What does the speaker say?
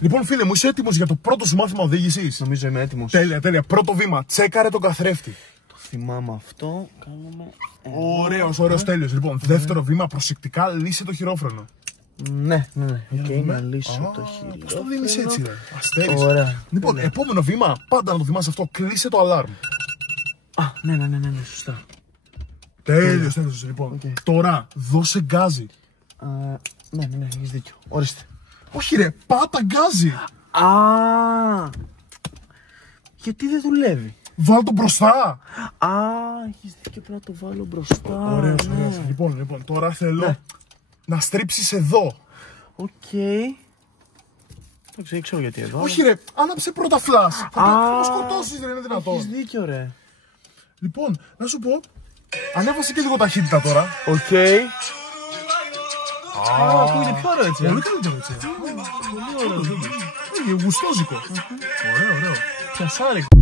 Λοιπόν, φίλε μου, είσαι έτοιμος για το πρώτο σου μάθημα οδήγησης? Νομίζω είμαι έτοιμος. Τέλεια, τέλεια. Πρώτο βήμα, τσέκαρε τον καθρέφτη. Το θυμάμαι αυτό. Κάνουμε. Ωραίος, τέλειος. Λοιπόν, δεύτερο βήμα, προσεκτικά λύσε το χειρόφρενο. Ναι. Οκ, να λύσω το χειρόφρενο. Πώς το δίνεις έτσι, ρε? Αστέρεις. Ωραία. Λοιπόν, επόμενο βήμα, πάντα να το θυμάσαι αυτό, κλείσε το αλάρμ. Ναι, σωστά. Τέλειος. Λοιπόν, τώρα δώσε γκάζι. Ναι, έχεις δίκιο. Ορίστε. Όχι, ρε, πάτα γκάζι. Γιατί δεν δουλεύει? Βάλ το μπροστά. Έχεις δίκιο, πρέπει να το βάλω μπροστά. Ωραίος. Λοιπόν, τώρα θέλω να στρίψεις εδώ. Οκ. Δεν ξέρω γιατί εδώ. Όχι, ρε, άναψε πρώτα φλας. Θα το σκοτώσεις, ρε, είναι δυνατόν. Έχεις δίκιο, ρε. Λοιπόν, να σου πω, ανέβασε και λίγο ταχύτητα τώρα. Οκ. Ακούγεται πιο ωραίο έτσι. Πολύ καλύτερο έτσι. Πολύ ωραίο. Γουστόζικο. Ωραίο. Πιασάρικο.